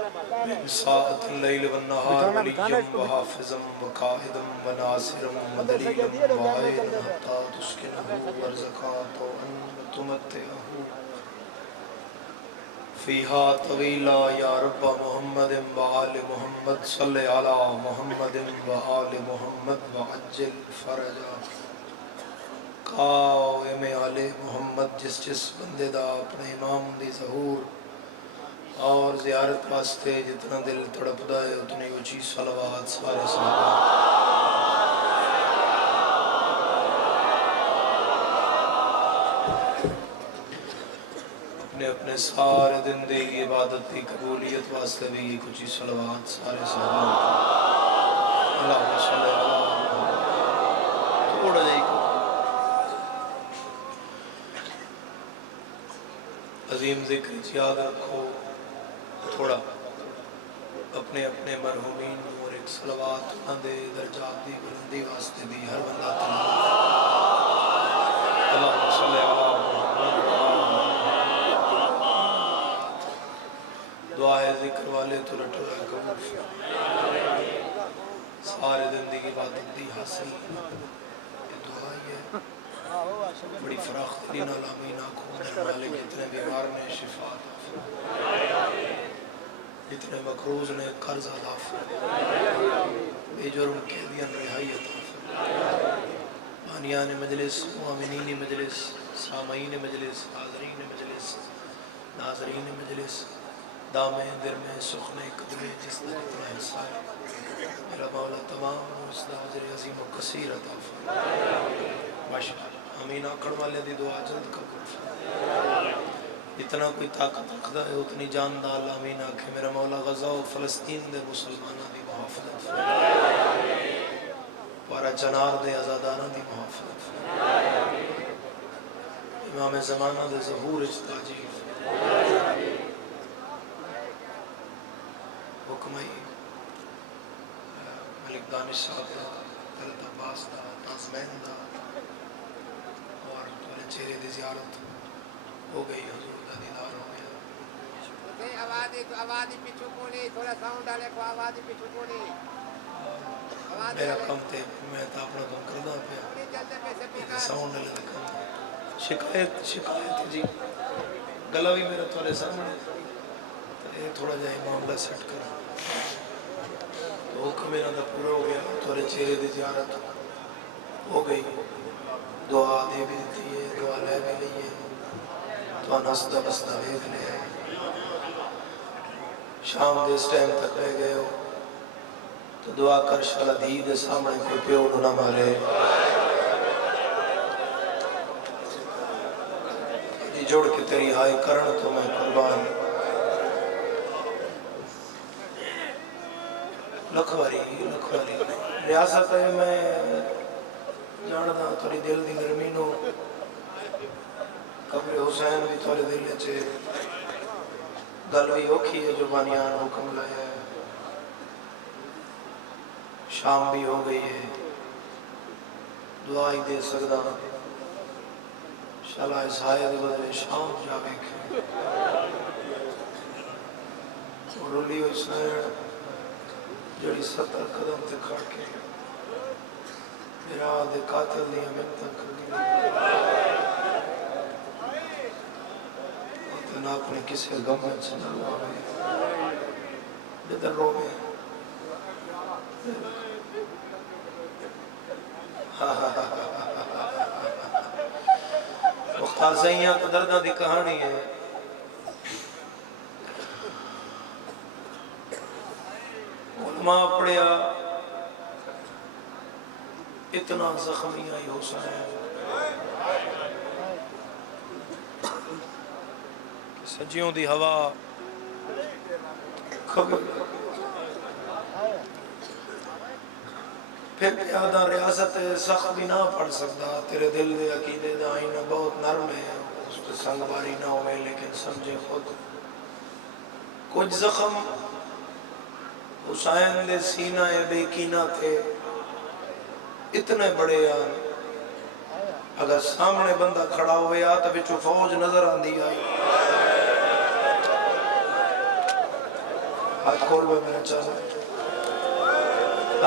من ساعة الليل والنهار وليا وحافظا وقائدا وناصرا ودليلا وعينا حتى تسكنه وارزقا طوعا وتمتعه فيها طويلا يا رب محمد وآل محمد صل على محمد وآل محمد وعجل فرجا قائم آل محمد جس بندے دا اپنے امام دی ظہور اور زیارت واسطے جتنا دل تڑپدا ہے اتنی اونچی صلوات سارے صحابہ اپنے اپنے سارے دن دی عبادت کی قبولیت واسطے بھی اونچی صلوات سارے صحابہ اللہم صلی اللہ تھوڑا جائے عظیم ذکر یاد رکھو تھوڑا اپنے اپنے مرحومین اور ایک صلوات انہاں دے درجات دی بلندی واسطے بھی ہر بندہ تعالی اللہم صلی اللہ دعائے ذکر والے تو لٹو رہا قبول سارے دن دی عبادت دی حاصل یہ دعا ہی ہے بڑی فراخ ترین علامین آنکھوں والے جتنے بیمار نے شفا عطا جتنے مقروض نے قرض عطا بے جرم قیدیان رہائی عطا بانیان مجلس مومنین مجلس سامعین مجلس حاضرین مجلس ناظرین مجلس دامے در میں سخنے قدمے جس نے اتنا حصہ ہے میرا مولا تمام اس ناظر عظیم و کثیر عطا باشا امین آکڑ والے دی دعا جلد قبول اتنا کوئی طاقت رکھدا ہے اتنی جان نال امین آکھے میرا مولا غزہ و فلسطین دے مسلمانہ دی محافظت پارا چنار دے ازادانہ دی محافظت امام زمانہ دے ظہور اجتاجی حکمائی ملک دانش صاحب دا حضرت عباس دا نازمین دا اور تمہارے چہرے دی زیارت ہو گئی حضور دا دیدار ہو گیا آوازی پیچھو کونی تھوڑا ساؤنڈ ڈالے کو آوازی پیچھو کونی میرا کم تے میں تا اپنا کم کردہ پیا ساؤنڈ ڈالے دکھا شکایت جی گلہ بھی میرا تھوڑے سامنے تھوڑا جائے معاملہ سیٹ کر تو حکم میرا دا پورا ہو گیا تھوڑے چہرے دی زیارت ہو گئی دعا دے بھی دیتی ہے دعا لے بھی لئی ہے تو نسدہ بستہ بھیج لے شام دے اس ٹائم تک رہ گئے ہو تو دعا کر شالا دی دے سامنے کوئی پیو نہ مارے یہ جوڑ کے تیری ہائی کرن تو میں قربان لکھواری ریاست ہے میں جاندہ تھوڑی دل دی گرمینو قبر حسین بھی تھوڑے دل چے گل بھی اوکھی ہے جو بانیان حکم لائے ہے شام بھی ہو گئی ہے دعائی دے سکتا شالا اس آئے دے بدلے شام جا بیکھے اور علی حسین جڑی 70 قدم تے کھڑ کے میرا دے قاتل نہیں ہمیں تک گئی اور اپنے کسی غم سے نہ ہوا ہے بدر رو میں مختار زیاں تو دردہ دی کہانی ہے علماء پڑھیا اتنا زخمی آئی حسین سجیوں دی ہوا خبر پھر پیادہ ریاست سخت بھی نہ پڑھ سکتا تیرے دل دے عقیدے دا آئینہ بہت نرم ہے اس پہ سنگ باری نہ ہوئے لیکن سمجھے خود کچھ زخم حسین دے سینہ بے کینہ تھے اتنے بڑے آن اگر سامنے بندہ کھڑا ہوئے آتا بچو فوج نظر آن دی آئی ہاتھ کھول میں میرا چاہتا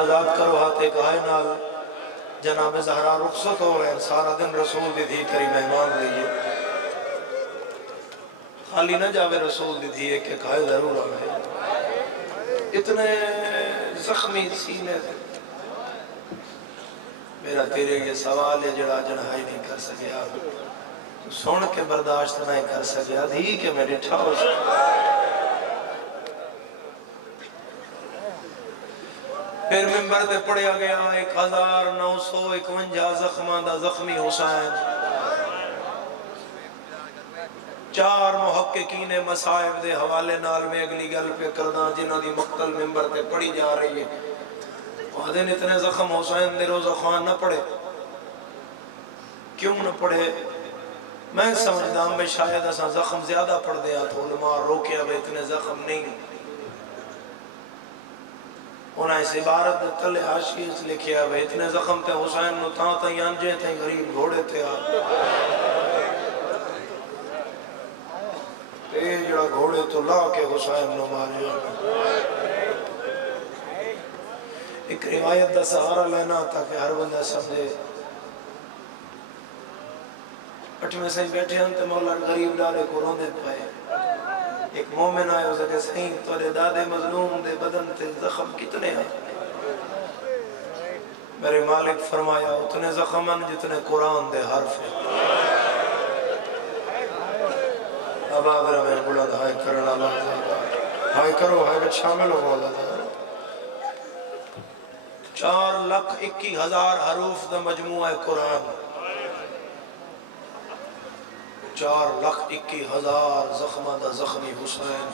آزاد کرو ہاتھ ایک آئے نال جناب زہرا رخصت ہو رہے ہیں سارا دن رسول دی تھی تری مہمان لئیے خالی نہ جاوے رسول دی تھی ایک ایک آئے ضرور آئے اتنے زخمی سینے تھے میرا تیرے یہ سوال ہے جڑا جڑائی نہیں کر سکیا تو سن کے برداشت نہیں کر سکیا دھی کہ میں ڈٹھا ہو سکتا پھر ممبر تے پڑھیا گیا 1951 زخمان دا زخمی حسین 4 محققین مصائب دے حوالے نال میں اگلی گل پہ کردہ جنہوں دی مقتل ممبر تے پڑھی جا رہی ہے وہاں اتنے زخم حسین دے روزہ خوان نہ پڑھے کیوں نہ پڑھے میں سمجھدا ہوں میں شاید ایسا زخم زیادہ پڑھ دیا تو علماء روکے اب اتنے زخم نہیں انہیں اس عبارت تلے حاشیے اس لکھیا ہے اتنے زخم تے حسین نو تاں تاں انجے تاں غریب گھوڑے تے آ اے جڑا گھوڑے تو لا کے حسین نو مارے ایک روایت دا سہارا لینا تاکہ ہر بندہ سمجھے اٹھ میں صحیح بیٹھے ہم تے مولا غریب ڈالے کو روندے پائے ایک مومن آئے اسے کہ صحیح تورے دادے مظلوم دے بدن تے زخم کتنے ہیں میرے مالک فرمایا اتنے زخمن جتنے قرآن دے حرف ہیں اب آگر میں بلند ہائے کرنا لازم ہائے کرو ہائے بچ شامل ہو مولا دا 4,21,000 حروف دا مجموعہ قرآن 4,21,000 زخمہ دا زخمی حسین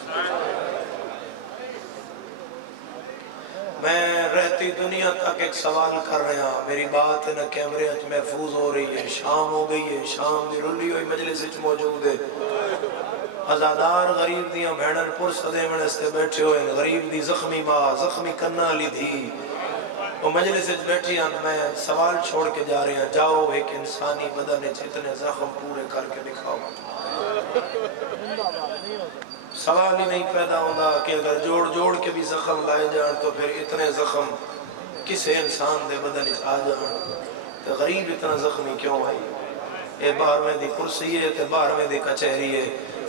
میں رہتی دنیا تک ایک سوال کر رہا ہوں میری بات نہ کیمرے اچ محفوظ ہو رہی ہے شام ہو گئی ہے شام دی رلی ہوئی مجلس اچ موجود ہے ازادار غریب دیاں بھیڑن پر صدے میں اس تے بیٹھے ہوئے غریب دی زخمی ماں زخمی کرنا لی تھی وہ مجلس اچ بیٹھی ہیں میں سوال چھوڑ کے جا رہے ہیں جاؤ ایک انسانی بدن اتنے زخم پورے کر کے دکھاؤ سوال ہی نہیں پیدا ہوتا کہ اگر جوڑ جوڑ کے بھی زخم لائے جائیں تو پھر اتنے زخم کسے انسان دے بدن آ جائیں تو غریب اتنا زخمی کیوں آئی اے 12ویں دی کرسی ہے تے 12ویں دی کچہری ہے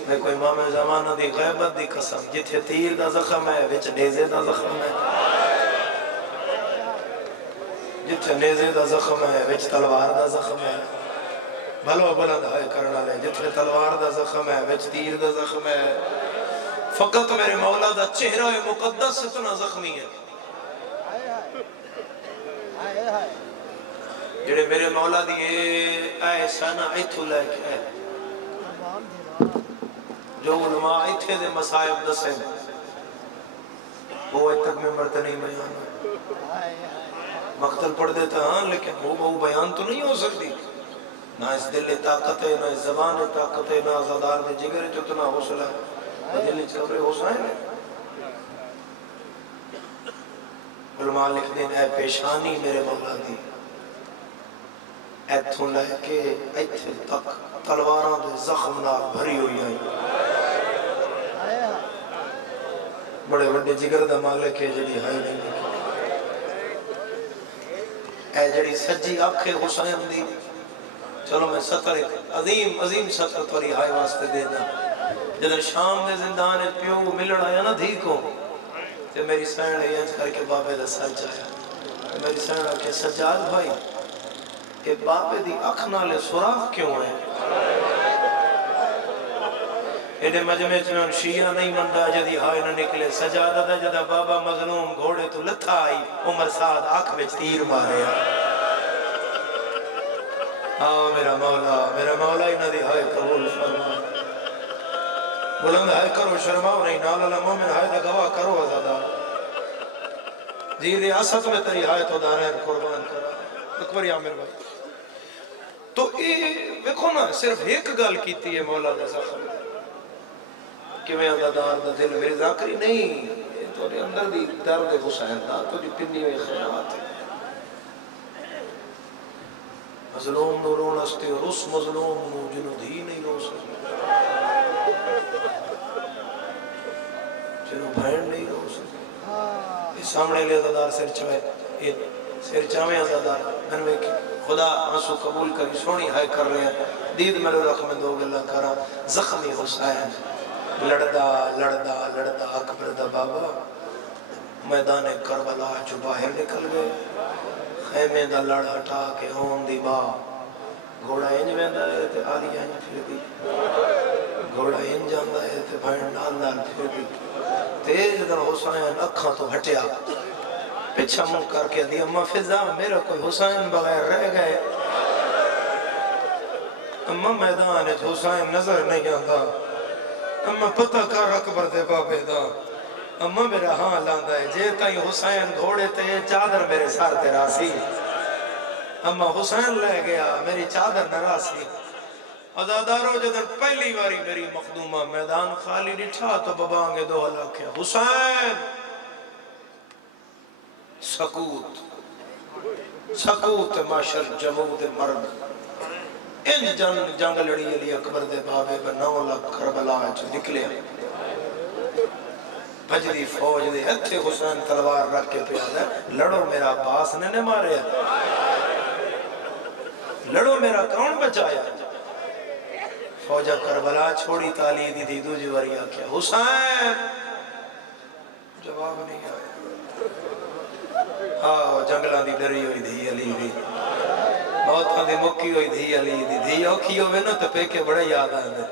میں کوئی امام زمانہ دی غیبت دی قسم جتھے تیر دا زخم ہے وچ نیزے دا زخم ہے جتھے نیزے دا زخم ہے وچ تلوار دا زخم ہے بھلو بلند ہائے کرنا لے جتھے تلوار دا زخم ہے وچ تیر دا زخم ہے فقط میرے مولا دا چہرہ مقدس اتنا زخمی ہے جڑے میرے مولا دی ایسا نہ ایتھو لے کے ہے جو علماء ایتھے دے مسائب دسیں وہ ایت تک ممبر تے نہیں بیان مقتل پڑھ دیتا ہاں لیکن وہ بیان تو نہیں ہو سکتی نہ اس دل طاقت ہے نہ اس زبان طاقت ہے نہ آزادار دے جگر جو اتنا حوصلہ ہے بدل چکرے حسین ہے علماء لکھ دیں اے پیشانی میرے مولا دی ایتھوں لے کے ایتھے تک تلواراں دے زخم نال بھری ہوئی آئی بڑے بڑے جگر دا مالک ہے جڑی ہائی نہیں لکھی اے جڑی سجی آنکھیں حسین دی چلو میں سطر عظیم سطر توری ہائی واسطے دینا جدر شام دے زندان پیو ملڑ آیا نا دھی کو تے میری سینڈ ایج کر کے بابے دا سر جایا میری سینڈ آکے سجاد بھائی کہ بابے دی اکھنا لے سراخ کیوں ہے انہیں مجمع چنان شیعہ نہیں مندہ جدی ہائے نہ نکلے سجادہ دا جدہ بابا مظلوم گھوڑے تو لتھا آئی عمر سعد آنکھ میں تیر مارے میرا مولا ہی نہ دی ہائے قبول فرما بلند ہائے کرو شرماؤ نہیں نال اللہ مومن ہائے دا گواہ کرو ازادہ جی ریاست میں تری ہائے تو دارین قربان کرا اکبر عامر بھائی تو یہ ویکھو نا صرف ایک گل کیتی ہے مولا دا زخم کہ میں عزادار دا دل میرے ذاکری نہیں تو اندر دی درد حسین دا تو دی پنی ہوئی خیرات ہے مظلوم نو رون استے رس مظلوم نو جنو دھی نہیں رو سکتے جنو بھائن نہیں رو سامنے لے عزادار سر چوئے یہ سر چاویں عزادار میں نے خدا آنسو قبول کری سونی ہائے کر رہے ہیں دید میرے رخ میں دو گلہ کرا زخمی حسین لڑدا لڑدا لڑدا اکبر دا بابا میدان کربلا جو باہر نکل گئے خیمے دا لڑ ہٹا کے ہون دی با گھوڑا انج ویندا ہے تے آلی انج پھر دی گھوڑا انج جاندا ہے تے بھائن نال نال پھر دی تیز در حسین اکھاں تو ہٹیا پچھا منہ کر کے دی اماں فضا میرا کوئی حسین بغیر رہ گئے اماں میدان ہے حسین نظر نہیں آندا اماں پتہ کر اکبر دے بابے دا اماں میرا ہاں لاندا ہے جے تائیں حسین گھوڑے تے چادر میرے سار تے راسی اماں حسین لے گیا میری چادر نہ راسی عزادارو جدر پہلی باری میری مخدومہ میدان خالی ڈٹھا تو بابا آنگے دو حلا کیا حسین سکوت سکوت معاشر جمود مرد ان جنگ لڑی علی اکبر دے بابے بناؤ لگ کربلا جو نکلے بجدی فوج دے ہتھے حسین تلوار رکھ کے پیادا لڑو میرا باس نے مارے لڑو میرا کون بچایا فوجہ کربلا چھوڑی تالی دی دی دو جواری آکیا حسین جواب نہیں آیا ہاں جنگلہ دی ڈری ہوئی دھی علی بھی موتاں دی مکی ہوئی دھی علی دی دھی اوکھی ہوئے نا تو پیکے بڑے یاد آئے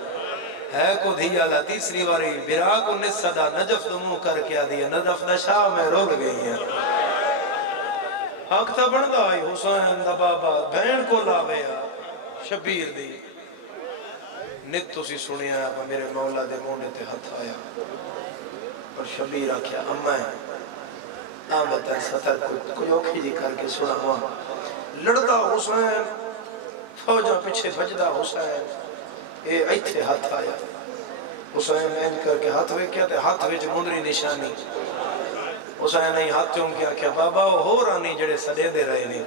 ہے کو دھی علی تیسری باری برا کو نصدہ نجف دمو کر کے دیا نجف نشاہ میں رول گئی ہے حق تھا بڑھتا آئی حسین دا بابا بہن کو لاوے شبیر دی نت تو سی سنیا ہے میرے مولا دے مونے تے ہتھ آیا اور شبیر آکھیا اممہ ہے آمد ہے ستر کوئی اوکھی جی کر کے سنا ہوا لڑتا حسین فوجہ پیچھے بجدہ حسین اے ایتھے ہاتھ آیا حسین این کر کے ہاتھ وے کیا تے ہاتھ وے جو مندری نشانی حسین نہیں ہاتھ چون کیا کہ بابا ہو رانی جڑے صدے دے رہے نہیں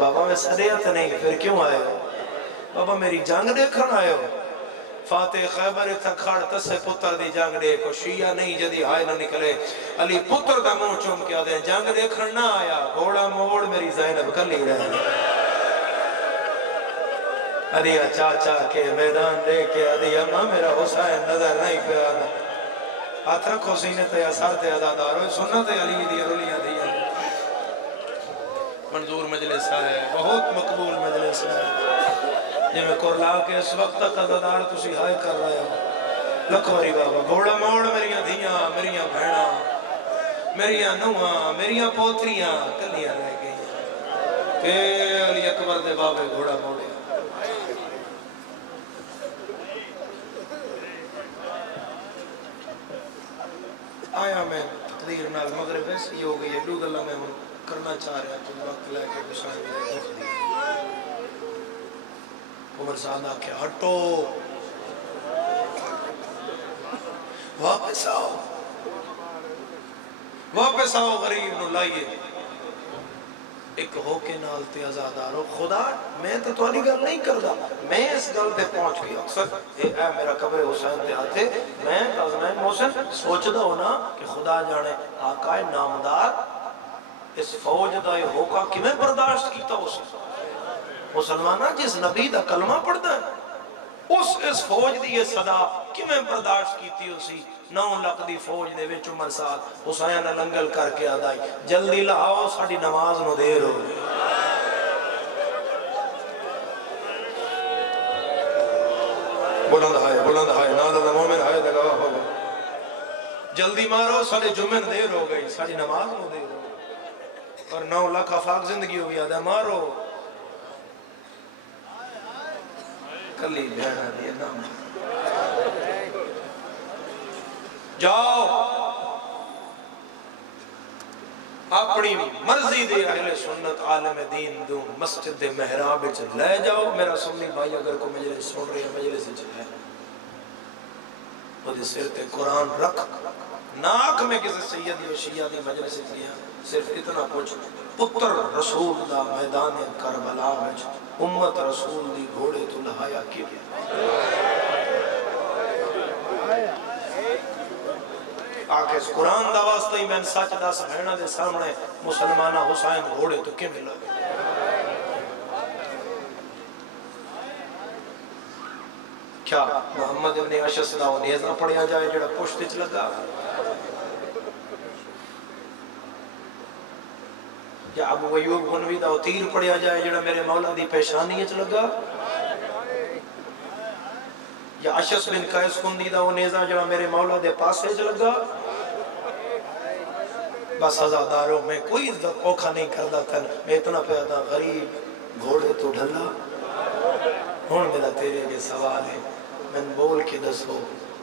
بابا میں صدیت نہیں پھر کیوں آئے ہو بابا میری جنگ دیکھن آئے ہو فاتح خیبر تھا کھاڑ تسے پتر دی جنگ دیکھو شیعہ نہیں جدی ہائے نہ نکلے علی پتر دا منہ چوم کیا دے جنگ دیکھن نہ آیا گھوڑا موڑ میری زینب کلی رہے علی چاچا کے میدان دے کے علی اماں میرا حسین نظر نہیں پہ آنا ہاتھ رکھو سینے تے اثر تے عزادار ہوئے سنت علی دی رولیاں دیا منظور مجلس ہے بہت مقبول مجلس ہے جب میں کرلا کے اس وقت تک عزادار تسی ہائے کر رہے ہو لکھوری بابا گھوڑا موڑ میریاں دھیاں میریاں بھیڑاں میریاں نوہاں میریاں پوتریاں کلیاں رہ گئی کہ علی اکبر دے بابے گھوڑا موڑے آیا میں تقدیر نال مغرب ایسی ہو گئی ہے دو گلہ میں کرنا چاہ رہا تو وقت لے کے حسین نے دکھ دیا عمر صاحب آکھے ہٹو واپس آؤ غریب نو لائیے ایک ہو کے نال تے آزادارو خدا میں تو توالی گل نہیں کردا میں اس گل تے پہنچ گئی اکثر اے میرا قبر حسین تے آتے میں تازنائن محسن سوچدا ہونا کہ خدا جانے آقا نامدار اس فوج دا یہ ہوکا کی میں برداشت کیتا ہو سکتا مسلمانہ جس نبی دا کلمہ پڑھتا ہے اس فوج دی یہ صدا کی میں برداشت کیتی ہو سی 9 لاکھ دی فوج دے وچ عمر ساتھ حسین لنگل کر کے آدائی جلدی لاؤ ساڑی نماز نو دیر ہو بلند ہائے نادہ مومن ہائے دگاہ ہو جلدی مارو ساڑے جمعن دیر ہو گئی ساڑی نماز نو دیر ہو اور 9 لاکھ افاق زندگی ہو گیا دے مارو کلی بہنہ دیئے نام جاؤ اپنی مرضی دے اہل سنت عالم دین دوں مسجد دے محراب لے جاؤ میرا سنی بھائی اگر کو مجلس سن رہی ہے مجلس ہے وہ دے سر تے قرآن رکھ ناک میں کسی سیدی و شیعہ دی مجلس لیا صرف اتنا پوچھ پتر رسول دا میدان کربلا وچ امت رسول دی گھوڑے تو لہایا کی پاک اس قرآن دا واسطہ ہی میں سچ دس بہنوں دے سامنے مسلمانہ حسین گھوڑے تو کیوں ملا گئے کیا محمد ابن اشعث دا نیزہ پڑھیا جائے جڑا پشت وچ لگا یا ابو ایوب غنوی دا تیر پڑھیا جائے جڑا میرے مولا دی پیشانی وچ لگا یا اشعث بن قیس کندی دا نیزہ جڑا میرے مولا دے پاسے وچ لگا بس عزاداروں میں کوئی عزت اوکھا نہیں کردا تن میں اتنا پیدا غریب گھوڑے تو ڈھلا ہون میرا تیرے کے سوال ہے میں بول کے دسو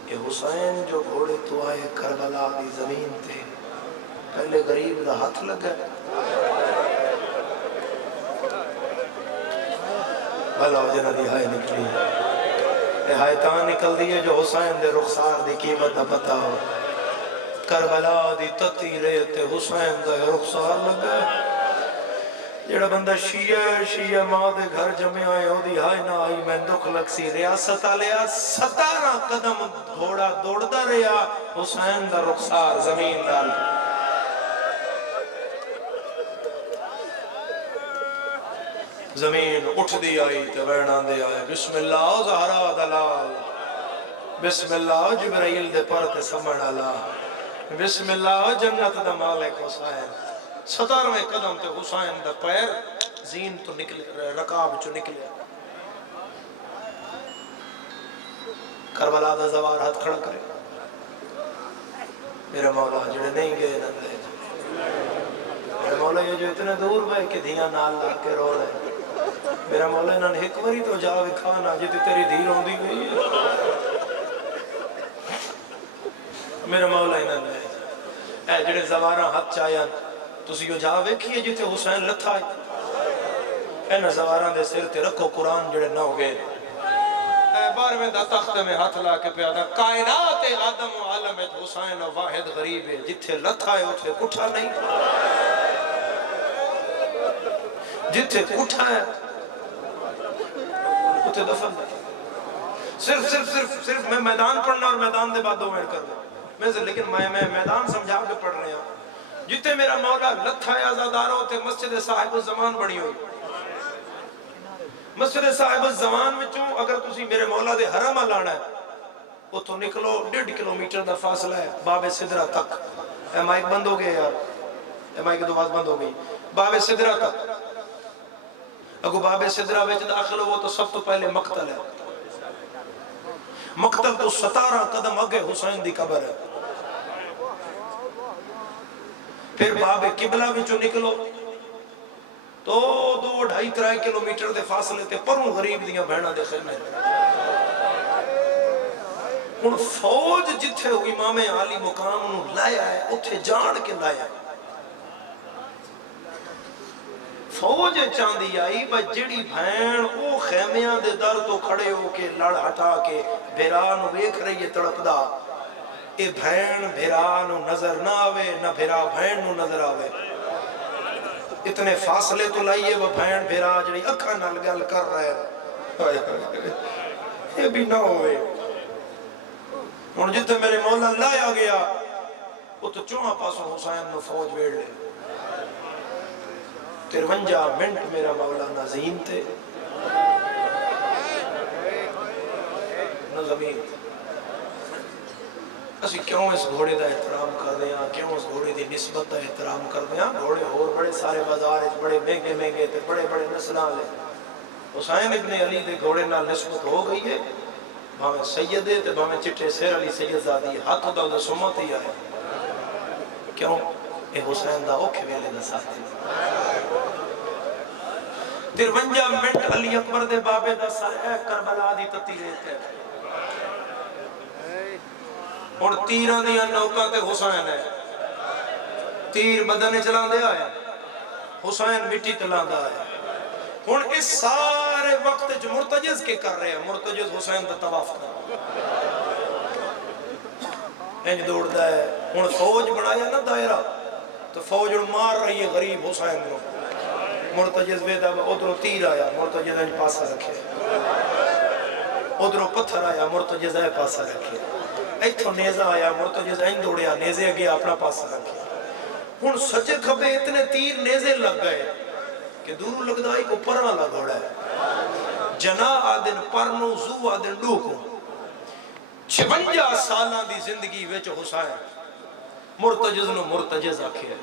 کہ حسین جو گھوڑے تو آئے کربلا دی زمین تے پہلے غریب دا ہاتھ لگا بھلا جنہ دی ہائے نکلی اے ہائے تاں نکل دیئے جو حسین دے رخسار دی قیمت دا پتا ہو کربلا دی تتی ریتے حسین دا رخسار لگا جڑا بندہ شیعہ ماں دے گھر جمع آئے ہو دی ہائے نہ آئی میں دکھ لگ سی ریاست آلیا 17 قدم گھوڑا دوڑ دا ریا حسین دا رخسار زمین ڈال زمین اٹھ دی آئی تے وینان دے آئے بسم اللہ زہرا دلال بسم اللہ جبرائیل دے پر تے سمن اللہ بسم اللہ جنت دا مالک حسین 17ویں قدم تے حسین دا پیر زین تو نکلے رکاب چو نکلے کربلا دا زوار ہاتھ کھڑا کرے میرے مولا جڑے نہیں گئے نہ دے میرے مولا یہ جو اتنے دور بھائی کہ دھیاں نال لا کے رو رہے میرا مولا انہوں نے ایک وری تو جاوے کھانا جیتی تیری دھی رون دی گئی ہے میرا مولا انہوں نے اے جڑے زواراں ہاتھ چاہیاں تسی یو جاوے کیے جیتے حسین لتھا ہے اے نہ زواراں دے سر تے رکھو قرآن جڑے نہ ہو گئے اے 12ویں دا تخت میں ہاتھ لا کے پیادا کائنات آدم و عالم حسین واحد غریب ہے جتھے لتھا ہے اتھے کٹھا نہیں جتھے کٹھا ہے اتھے دفن ہے صرف میں میدان پڑھنا اور میدان دے بعد 2 منٹ کر دوں میں سے لیکن میں میدان سمجھا کے پڑھ رہے ہوں جتھے میرا مولا لتھا ہے آزاداروں اتھے مسجد صاحب الزمان بڑی ہوئی مسجد صاحب الزمان میں چوں اگر تسی میرے مولا دے حرم لانا ہے وہ تو نکلو 1.5 کلومیٹر دا فاصلہ ہے باب صدرہ تک اے مائک بند ہو گئے یار اے مائک دو باز بند ہو گئی باب صدرہ تک اگو باب صدرہ ویچ داخل ہو تو سب تو پہلے مقتل ہے مقتل تو 17 قدم آگے حسین دی قبر ہے پھر باب قبلہ وچوں نکلو تو 2-2.5-3 کلومیٹر دے فاصلے تے پروں غریب دیاں بہناں دے خیمے ان فوج جتھے ہو امام عالی مقام انہوں لایا ہے اتھے جان کے لایا ہے فوج چاندی آئی بس جڑی بھین او خیمیاں دے در تو کھڑے ہو کے لڑ ہٹا کے بھیران ویکھ رہی ہے تڑپ دا اے بھین بھیران نظر نہ آوے نہ بھیرا بھین نو نظر آوے اتنے فاصلے تو لائیے وہ بھین بھیرا جڑی اکھا نال گل کر رہے یہ بھی نہ ہوئے اور جتے میرے مولا لایا گیا وہ تو چوہاں پاسوں حسین نو فوج بیڑ لے 53 منٹ میرا مولا نظیم تھے نظمین اسی کیوں اس گھوڑے دا احترام کر دیا کیوں اس گھوڑے دی نسبت دا احترام کر دیا گھوڑے اور بڑے سارے بازار بڑے مہنگے تے بڑے نسلاں لے حسین ابن علی دے گھوڑے نال نسبت ہو گئی ہے بھاویں سیدے تے بھاویں چٹے سیر علی سید زادی ہاتھ دا سمت ہی آئے کیوں اے حسین دا اوکھے ویلے دا ساتھ 53 منٹ علی اکبر دے بابے دا سائے کربلا دی تتی رہتے ہیں اور تیران دیا نوکا تے حسین ہے تیر بدن چلان دے آئے حسین مٹی تلان دے آئے اور اس سارے وقت جو مرتجز کے کر رہے ہیں مرتجز حسین دا طواف کر انج دوڑ دا ہے اور فوج بڑھایا نا دائرہ تو فوج مار رہی ہے غریب حسین کو مرتجز ویدہ ادھر تیر آیا مرتجز انج پاسا رکھے ادھروں پتھر آیا مرتجز ہے پاسا رکھے، ایتھوں نیزہ آیا مرتجز این دوڑیا نیزے اگے اپنا پاسا رکھے. ہن سجے کھبے اتنے تیر نیزے لگ گئے کہ دوروں لگدا ہی کو پرا لگوڑا ہے. جنا آدن پرنو زو آدن ڈوکو. 56 سالاں دی زندگی وچ حسین مرتجز نو مرتجز آکھیا.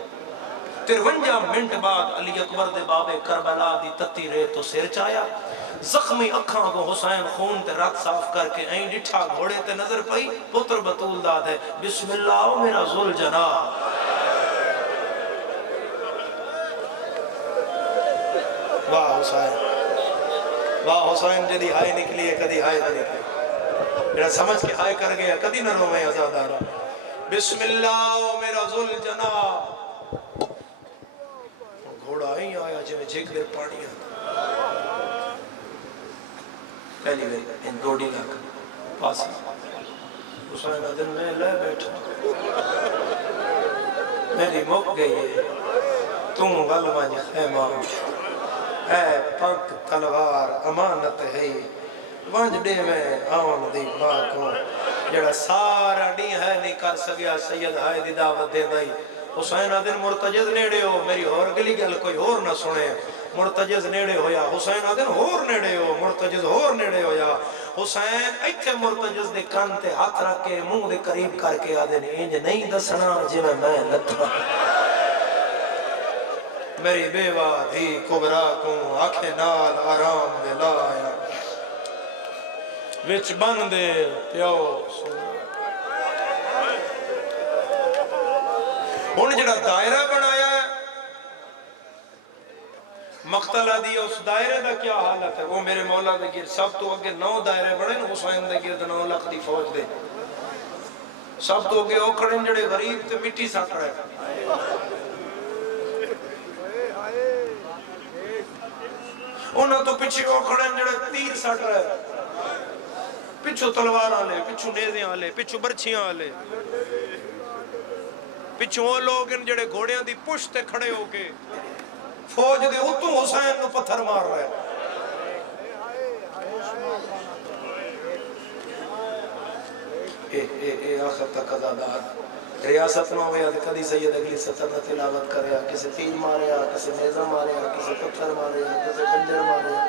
53 منٹ بعد علی اکبر دے بابے کربلا دی تتی رے تو سر چایا. زخمی اکھاں کو حسین خون تے رات صاف کر کے این ڈٹھا گھوڑے تے نظر پئی پتر بطول داد ہے بسم اللہ میرا ذل جنا. واہ حسین، واہ حسین جدی ہائے نکلی ہے کدی ہائے نہ نکلی. میرا سمجھ کے ہائے کر گیا کدی نہ رویں آزادارا. بسم اللہ میرا ذل جنا. گھوڑا ہی آیا جو جھگ دے پانی آتا. پہلی بار ان گوڑی لگ پاس حسین دن میں لے بیٹھا میری مک گئی ہے تم غلوان خیمہ اے پنک تلوار امانت ہے وانج ڈے میں آن دی ماں کو جڑا سارا ڈی ہے نہیں کر سکیا سید ہائے دی دعوت دے دائی. حسین آدن مرتجز نیڑے ہو میری اور گلی گل کوئی اور نہ سنے. مرتجز نیڑے ہویا حسین آدن اور نیڑے ہو مرتجز اور نیڑے ہویا. حسین ایتھے مرتجز دے کان تے ہاتھ رکھ کے منہ دے قریب کر کے آدن انج نہیں دسنا جی میں لتھا میری بیوہ دھی کبرا کو آنکھیں نال آرام دے لایا وچ بن دے پیو سنا. انہیں جڑا دائرہ بنایا ہے مقتلہ دی اس دائرے دا کیا حالت ہے وہ میرے مولا دے گرد سب تو اگے 9 دائرے بڑھے حسین دے گرد 9 لاکھ دی فوج دے سب تو اگے اوکھڑیں جڑے غریب تے مٹی سٹ رہے. انہوں تو پچھے اوکھڑیں جڑے تیر سٹ رہے پچھو تلوار آلے پچھو نیزیں آلے پچھو برچیاں آلے پچھو وہ لوگ ان جڑے گھوڑیاں دی پشتے کھڑے ہو کے فوج دے اتوں حسین کو پتھر مار رہے. اے آخر تک ازادار ریاست نہ ہویا کدی سید اگلی سطر نہ تلاوت کریا کسی تیر ماریا کسی نیزہ ماریا کسی پتھر ماریا کسی خنجر ماریا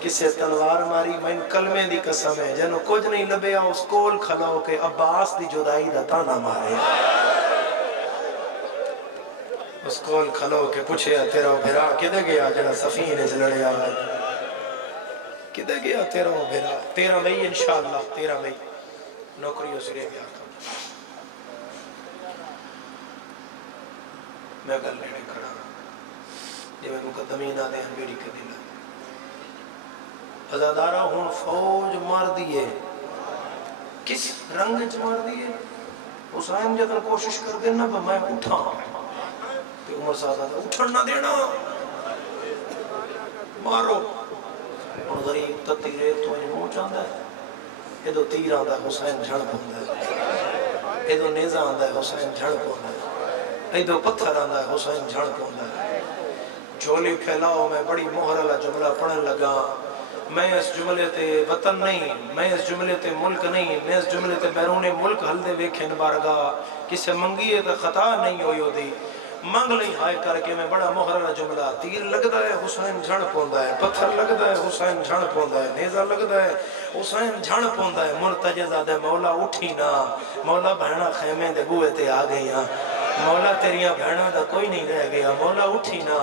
کسی تلوار ماری. میں کلمے دی قسم ہے جنہوں کچھ نہیں لبیا اس کول کھلو کے عباس دی جدائی دا تانا مارے. اس کول کھلو کے پوچھے تیرا بھرا کدے گیا جڑا سفینے سے لڑے آئے کدے گیا تیرا بھرا 13 مئی انشاءاللہ 13 مئی نوکریوں سرے گیا. میں گل لینے کھڑا جی میں مقدمین آدھے ہیں میری کدی لائے ازادارہ ہون فوج مار دیئے کس رنگ چ مار دیئے. حسین جدر کوشش کر دینا میں اٹھا تے عمر صاحب اٹھن نہ دینا مارو. اور غریب تتی ریت تو انہیں منہ چاندہ ہے ایدو تیر آندہ حسین جھڑ پوندہ ہے ایدو نیزہ آندہ حسین جھڑ پوندہ ہے ایدو پتھر آندہ حسین جھڑ پوندہ ہے. جھولی پھیلاؤ میں بڑی محرلہ جملہ پڑھن لگا. میں اس جملے تے وطن نہیں میں اس جملے تے ملک نہیں میں اس جملے تے بیرون ملک حل دے ویکھن بارگاہ کسے منگیے تے خطا نہیں ہوئی ہو دی منگ لئی ہائے کر کے میں بڑا محرلہ جملہ. تیر لگدا ہے حسین جھڑ پوندا ہے پتھر لگدا ہے حسین جھڑ پوندا ہے نیزہ لگدا ہے حسین جھڑ پوندا ہے. مرتجز آدھے مولا اٹھی نا مولا بہنا خیمے دے بوئے تے آ گئی ہاں مولا تیریاں بہنا دا کوئی نہیں رہ گیا مولا اٹھی نا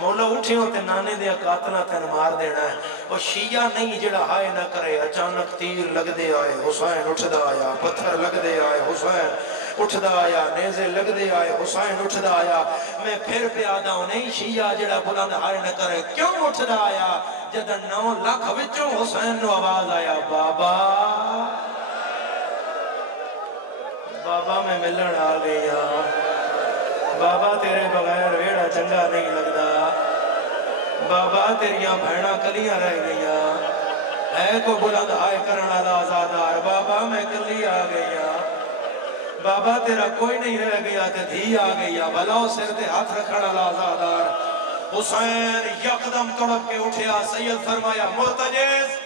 مولا اٹھی ہوتے نانے دیا قاتلہ تین مار دینا ہے. اور شیعہ نہیں جڑا ہائے نہ کرے اچانک تیر لگ دے آئے حسین اٹھ دا آیا پتھر لگ دے آئے حسین اٹھ دا آیا نیزے لگ دے آئے حسین اٹھ دا آیا. میں پھر پہ آدھا ہوں نہیں شیعہ جڑا بلند ہائے نہ کرے کیوں اٹھ دا آیا جدہ 9 لاکھ وچوں حسین نو آواز آیا بابا بابا میں ملن آ گیا بابا تیرے بغیر ویڑا چنگا نہیں لگدا بابا تیریاں بھیڑا کلیاں رہ گئیا اے کو بلند ہائے کرنا آزادار بابا میں کلی آ گئیا بابا تیرا کوئی نہیں رہ گیا تے دھی آ گئیا بھلاو سر تے ہاتھ رکھنا آزادار. حسین یکدم تڑپ کے اٹھیا سید فرمایا مرتجز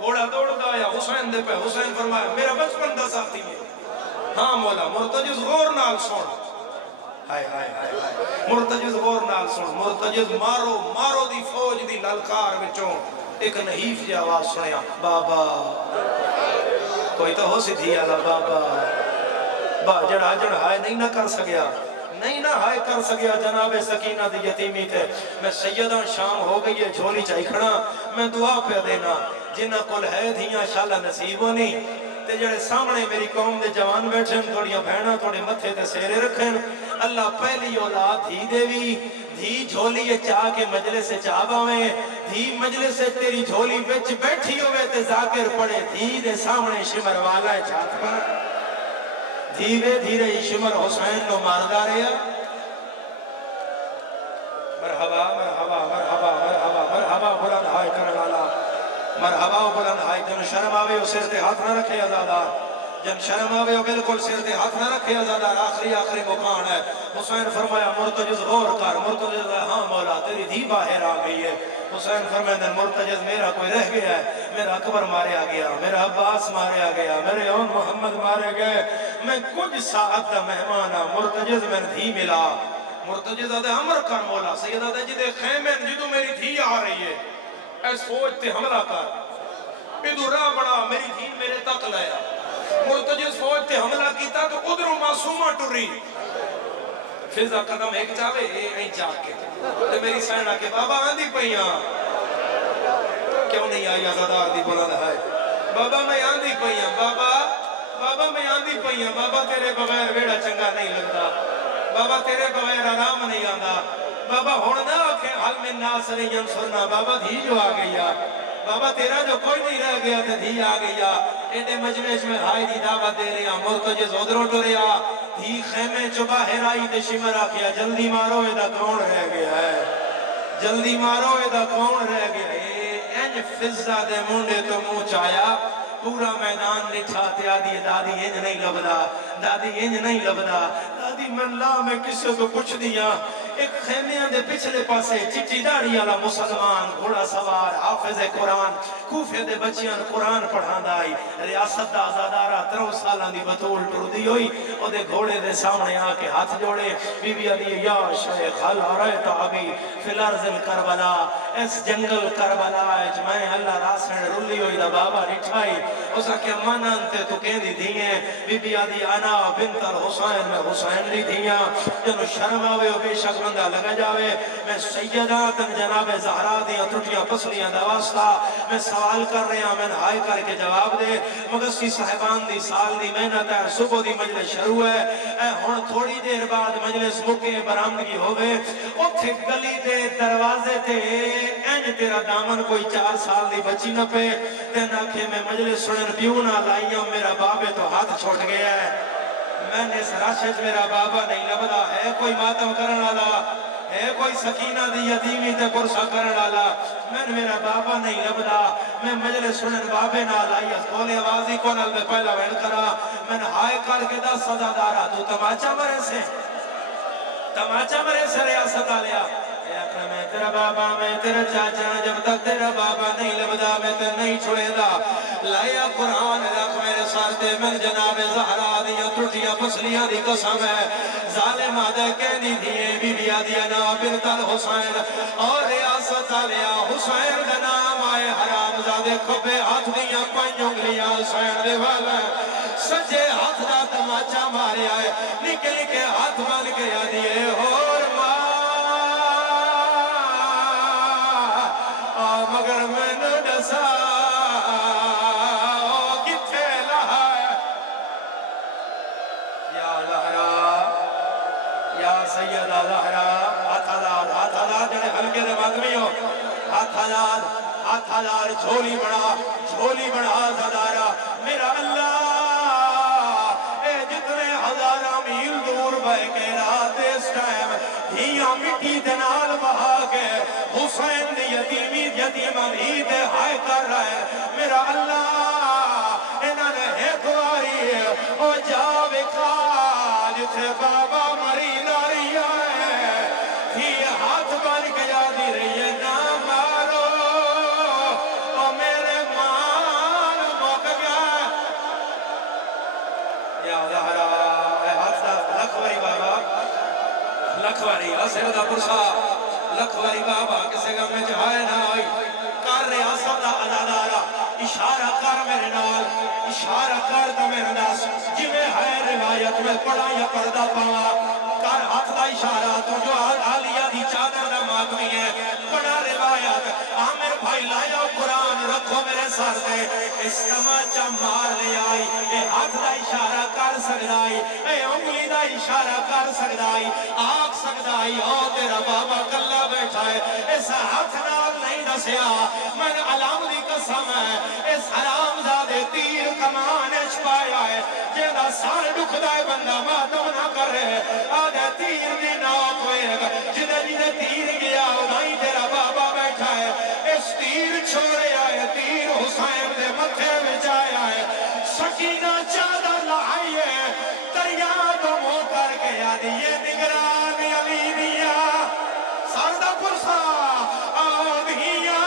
گھوڑا دوڑتا آیا حسین دے پہ، حسین فرمایا میرا بچپن دا ساتھی ہے. ہاں مولا مرتجز غور نال سن. ہائے ہائے ہائے ہائے مرتجز غور نال سن. مرتجز مارو مارو دی فوج دی للکار وچوں ایک نحیف جی آواز سنیا، بابا. کوئی تو ہو سی تھی آلا بابا. با جڑا ہائے نہیں نہ کر سکیا، نہیں نہ ہائے کر سکیا جناب سکینہ دی یتیمی تھے. میں سیدہ شام ہو گئی ہے جھولی چاہی کھڑا، میں دعا پہ دینا جنہ کل ہے دھیاں شالہ نصیب ہونی تے جڑے سامنے میری قوم دے جوان بیٹھیں تھوڑیاں بہنہ تھوڑے متھے تے سیرے رکھیں. اللہ پہلی اولاد دھی دے بھی دھی جھولی چاہ کے مجلس سے چاہ باویں، دھی مجلس سے تیری جھولی بچ بیٹھی ہوئے تے ذاکر پڑے دھی دے سامنے شمر والا ہے چھات پر. دھیرے دھیرے شمر حسین نو ماردہ رہا. مرحبا مرحبا مرحبا مرحبا مرحبا بلند ہائے کرن والا، مرحبا بلند ہائے. جن شرم آوے وہ سر تے ہاتھ نہ رکھے عزادار، جن شرم آوے وہ بالکل سر تے ہاتھ نہ رکھے عزادار. آخری مقام ہے. حسین فرمایا مرتجز غور کر. مرتجز ہاں مولا تیری دھی باہر آ گئی ہے. حسین فرمایا مرتجز میرا کوئی رہ گیا ہے، میرا اکبر ماریا گیا، میرا عباس ماریا گیا، میرے اون محمد مارے گئے، میں کچھ ساعت دا مہمان ہاں. مرتجز میں دھی ملا. مرتجز آدھے امر کر مولا. سید آدھے جدے خیمے جدو میری دھی آ رہی ہے ایس فوج تے حملہ کر، ادھو راہ بڑا میری دھی میرے تک لیا. مرتجز فوج تے حملہ کیتا تو ادھروں معصومہ ٹری. فضا قدم ایک چاہے این چاہ کے تے میری سینہ کے بابا آندھی پہیاں. کیوں نہیں آئی عزادار دی بلند ہے؟ بابا میں آندھی پہیاں. بابا میں آندھی پہیاں. بابا تیرے بغیر ویڑا چنگا نہیں لگتا. بابا تیرے بغیر آرام نہیں آندا. بابا ہونا آکھیں حل من ناصر ینصرنا. بابا دھی جو آ گیا، بابا تیرا جو کوئی نہیں رہ گیا تھا دھی آ گیا. ایڈے مجمع میں ہائی دی دعوت دے رہے ہیں. مرتجز ادھروں ٹریا. دھی خیمے چو باہر آئی تے شمرا کیا جلدی مارو ایدہ کون رہ گیا ہے، جلدی مارو ایدہ کون رہ گیا ہے. انج فضا دے مونڈے تو منہ چایا پورا میدان نٹھا تے آدھی دادی انج نہیں لبدا، دادی انج نہیں لبدا. دادی من لا میں کسے کو پوچھ دیا. ایک خیمیاں دے پچھلے پاسے چٹی داڑی والا مسلمان گھوڑا سوار حافظ قرآن کوفے دے بچیاں قرآن پڑھان دائی. ریاست دا آزادارہ 3 سالاں دی بطول ٹردی ہوئی. او دے گھوڑے دے سامنے آ کے ہاتھ جوڑے. بی بی علی یا شیخ حل آرائیت آبی فی الارض کربلا. اس جنگل کربلا اچ میں اللہ راسن رلی ہوئی دا بابا نٹھائی. اسا کہ منانتے تو کہہ دی دیئے. بی بی علی انا بنت الحسین میں حسین لی دیاں. جنو شرم آوے و بے شک بندہ لگا جاوے. میں سیدات جناب زہرا دیاں ٹوٹیاں پسلیاں دا واسطہ میں سوال کر رہے ہیں. میں ہائی کر کے جواب دے. مگسی صاحبان دی سال دی محنت ہے. صبح دی مجلس شروع ہے. اے ہون تھوڑی دیر بعد مجلس مکے برامدگی ہوئے. اتھے گلی دے دروازے تے اینج تیرا دامن کوئی 4 سال دی بچی نہ پہ تے نہ کہ میں مجلس سنن پیوں نہ لائیاں. میرا بابے تو ہاتھ چھوٹ گیا ہے. میں نے اس راشد میرا بابا نہیں لبدا. ہے کوئی ماتم کرن والا، ہے کوئی سکینہ دی یتیمی تے پرسا کرن والا. میں میرا بابا نہیں لبدا. میں مجلس سنن بابے نہ لائی اس بولے آوازی کو نال میں پہلا وین کرا. میں ہائے کر کے 10 سزا دارا تو تماچا مرے سے، تماچا مرے سے ریاست آلیا. میں تیرا بابا میں تیرا چاچا جب تک تیرا بابا نہیں لبدا میں تے نہیں چھوڑے دا. لایا قرآن رکھ میرے سارتے میں جناب زہرا دیا ٹوٹیاں پسلیاں دی قسم ہے. ظالم آدھے کہہ دی دیئے بی بی آدھیا نا بنت الحسین اور ریاست آلیا. حسین دا نام آئے حرام زادے کھبے ہاتھ دیا 5 انگلیاں حسین دے والا. سجے ہاتھ دا تماچا مارے آئے نکل کے ہاتھ بن کے آدھیے اور مگر میں نہ ڈسا کتھے لہا ہے. یا لہرا یا سیدہ لہرا. ہاتھ حلال جنہیں ہلکے دے مدمی ہو. ہاتھ حلال جھولی بڑا زدارا. میرا اللہ اے جتنے ہزارہ میل دور بے کے رات اس ٹائم دھیاں مٹی دنال بہا کے حسین دی یتیم امید ہائے کر رہا ہے. میرا اللہ انہوں نے ایک واری او جاوے کال تھے بابا مری ناری آئے تھی ہاتھ بن کے یادی رہی ہے نا مارو او میرے ماں لکھواری آسر دا پرسا لکھواری بابا کسے گا میں جہائے نہ آئی کر ریاست دا عزادارا اشارہ کر میرے نال اشارہ کر تو میرے ناس جی میں ہے روایت میں پڑھا یا پردہ پاوا کر ہاتھ دا اشارہ تو جو آلیہ دی چادر دا ماتمی ہے پڑھا روایت آمیر بھائی لایا قرآن رکھو میرے سر دے اس تماچہ مار لے آئی اے ہاتھ دا اشارہ کر سکدائی اے انگلی دا اشارہ کر سکدائی آگ سکدائی او تیرا بابا کلہ بیٹھا ہے اس ہاتھ نال نہیں دسیا من علام دی قسم ہے اس حرام زادے تیر کمانے چھپایا ہے جیدہ سار ڈکھ دائے بندہ ماتم نہ کر رہے آدھے تیر دی ناک ہوئے گا جدہ جدہ تیر گیا ادھائی تیرا بابا بیٹھا ہے اس تیر چھوڑے آئے تیر حسین دے متھے بچایا ہے سکینہ چادر لائیے تریاد مو کر کے یاد یہ نگران علی دیا سردہ پرسا آدھیا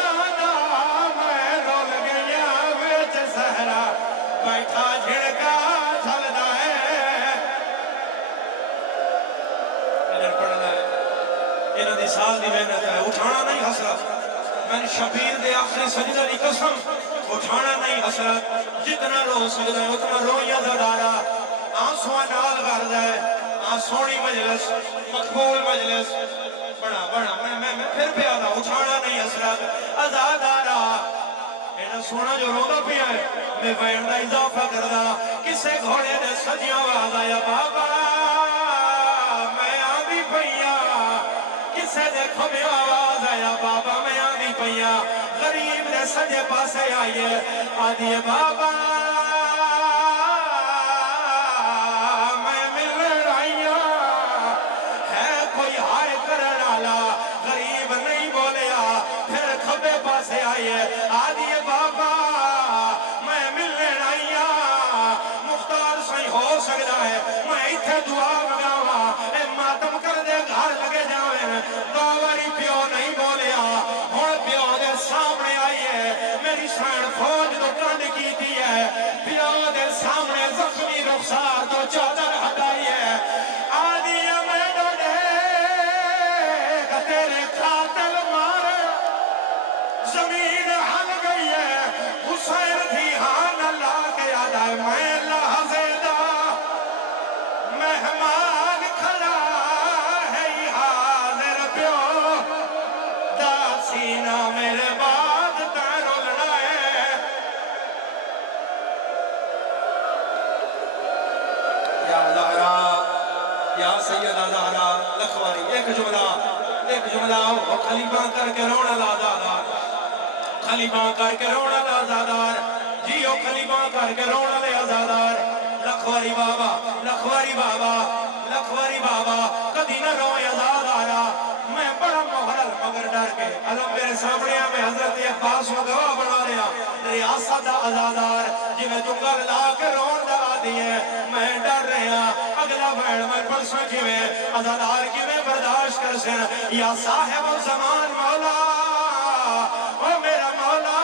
میں رول گیا ویچ سہرا بیٹھا جھڑکا چلدا ہے ادھر پڑھنا ہے انہوں دی سال دی محنت ہے اٹھانا نہیں حسرت میں شبیر دے آخری سجدہ دی قسم اٹھانا نہیں حسرت جتنا رو سکتا ہے اتنا رویاں زدارا آنسوہ نال غرد ہے آنسونی مجلس مقبول مجلس بڑا بڑا میں پھر پہ آدھا اٹھانا نہیں حسرت ازادارا اینا سونا جو روندہ پیا ہے میں وین دا اضافہ کردہ کسے گھوڑے دے سجیاں وعدہ یا بابا میں آدھی پیا کسے دیکھو میں آواز آیا بابا میں آدھی پیا غریب دے سجے پاسے آئیے آدھی بابا میں مل رہا ہے کوئی ہائے کرن آلا غریب نہیں بولیا پھر کھبے پاسے آئیے آدھی بابا میں مل رہا مختار سہی ہو سکتا ہے میں اتھے دعا مگاوا اے ماتم کر دے گھر لگے جاویں دواری پیو نہیں بولیا ہون پیو دے سامنے آئیے میری سین فوج تو کند کی تھی ہے پیو دے سامنے زخمی رخصار تو چادر ہٹائیے آدھی میں ڈوڑے تیرے قاتل مارے زمین ہل گئی ہے حسین تھی ہاں اللہ کے آدھا میں لحظے دا مہمان کھڑا ہے حاضر پیو دا سینہ میرے بعد تیرولنا ہے یا زہرا یا سیدہ زہرا لکھواری ایک جملہ ہو خلیفہ کر کے رونا لازادار خلیفہ کر کے رونا لازادار جیو خلیفہ کر کے رونا لازادار لکھواری بابا لکھواری بابا لکھواری بابا کدی نہ روئے ازادارا میں بڑا محرل مگر ڈر کے علم میرے سامنے میں حضرت عباس و گواہ بنا رہا ریاست دا ازادار جی میں جنگل لا کے رون دا دیئے میں ڈر رہا اگلا بیڑ میں پرسوں کی میں ازادار کی میں برداشت کر سن یا صاحب زمان مولا او میرا مولا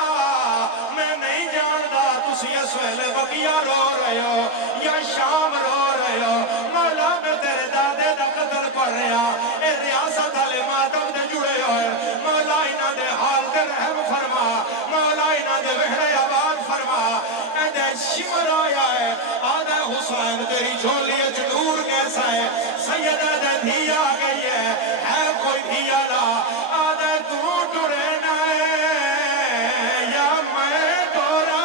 میں نہیں جاندہ تسی اسویل بقیہ رو رہے ہو یا شام رو رہے ہو مولا میں تیرے دادے دا قتل پڑھ رہا اے ریاست علی ماتم دے جڑے ہوئے مولا انہ دے حال دے رحم فرما مولا انہ دے وحرے آباد فرما اے دے شمر آیا ہے آدھے حسین تیری جھولی جنور کیسا ہے سیدہ دے دھیا گئی ہے کوئی دھیا لا آدھے تو ٹرے نائے یا میں ٹورا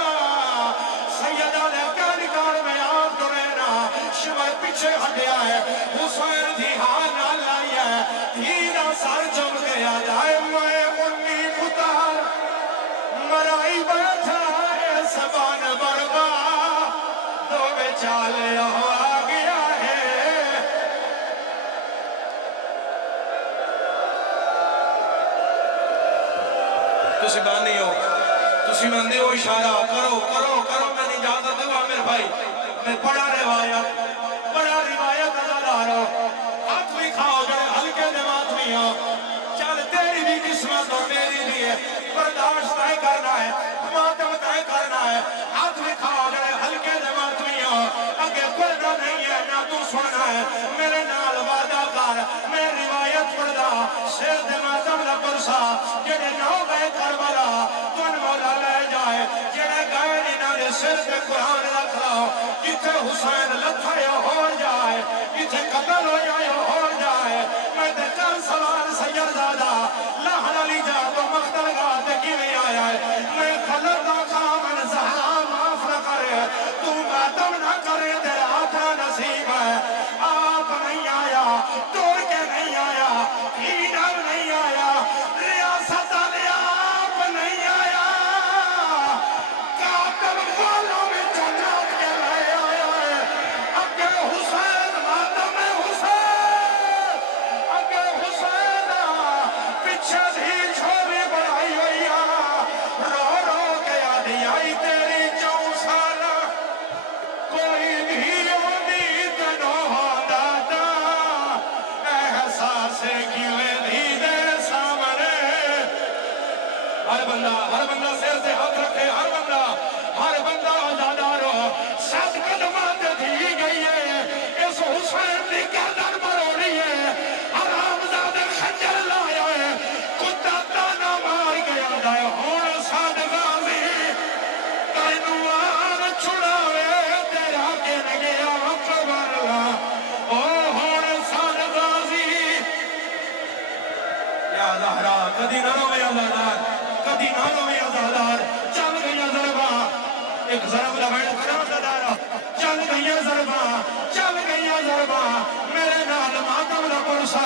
سیدہ دے کانکار میں آپ ٹرے نا شمر پیچھے ہٹیا ہے حسین دھیان آلائی ہے دھیرا سار جم گیا جائے میں منی خطار مرائی بیٹھا ہے سبان بربا دو بیچالے آ گیا ہے تسی بانے ہو تسی مندے ہو اشارہ کرو کرو کرو میں نے اجازت دوں میرے بھائی میں پڑھا روایت ازادارو ہاتھ بھی کھاؤ جڑے ہلکے دمات بھی ہو چل تیری بھی قسمت اور میری بھی ہے برداشت طے کرنا ہے ماتم طے کرنا ہے ہاتھ بھی کھاؤ جڑے ہلکے دمات بھی ہو اگے کوئی نہیں ہے نہ تو سننا ہے میرے نال وعدہ کر میں روایت سر تے قرآن رکھ لاؤ جتھے حسین لتھایا ہو جائے جتھے قتل ہو جائے ہو جائے میں تے کر سوال سید زادہ لہن علی جا تو مقتل گاہ تے کی نہیں آیا ہے میں کھلر دا خامن زہرا معاف نہ کرے تو ماتم نہ کرے تیرا آتھا نصیب ہے آپ نہیں آیا توڑ کے نہیں آیا ہینر نہیں آیا ریاست علی آپ نہیں آیا قاتل والوں میں جنات کے لئے آیا ہے اگے حسین ماتم حسین اگے حسین پیچھے بھی چھوڑی بڑھائی ہوئی رو رو کے آدھی آئی تیری چون سالہ کوئی بھی امید نہ دادا احساس گلے دیدے سامنے ہر بندہ سیر سے ہاتھ رکھے ہر بندہ آزادارو سات قدمات دی گئی ہے اس حسین کی گردن مروڑی ہے حرام زادہ خنجر لایا ہے کتا تانا مار گیا دائے ہون ساد غازی تینوان چھڑاوے تیرا کے نگیا قبر لا او ہون ساد غازی یا زہرا کدی نہ روے آزادار کدی نہ روے آزادار چل گئی ضربہ ایک ضرب لبیٹ کرا دارا چل گئی ضربہ میرے نال ماتم دا پرسا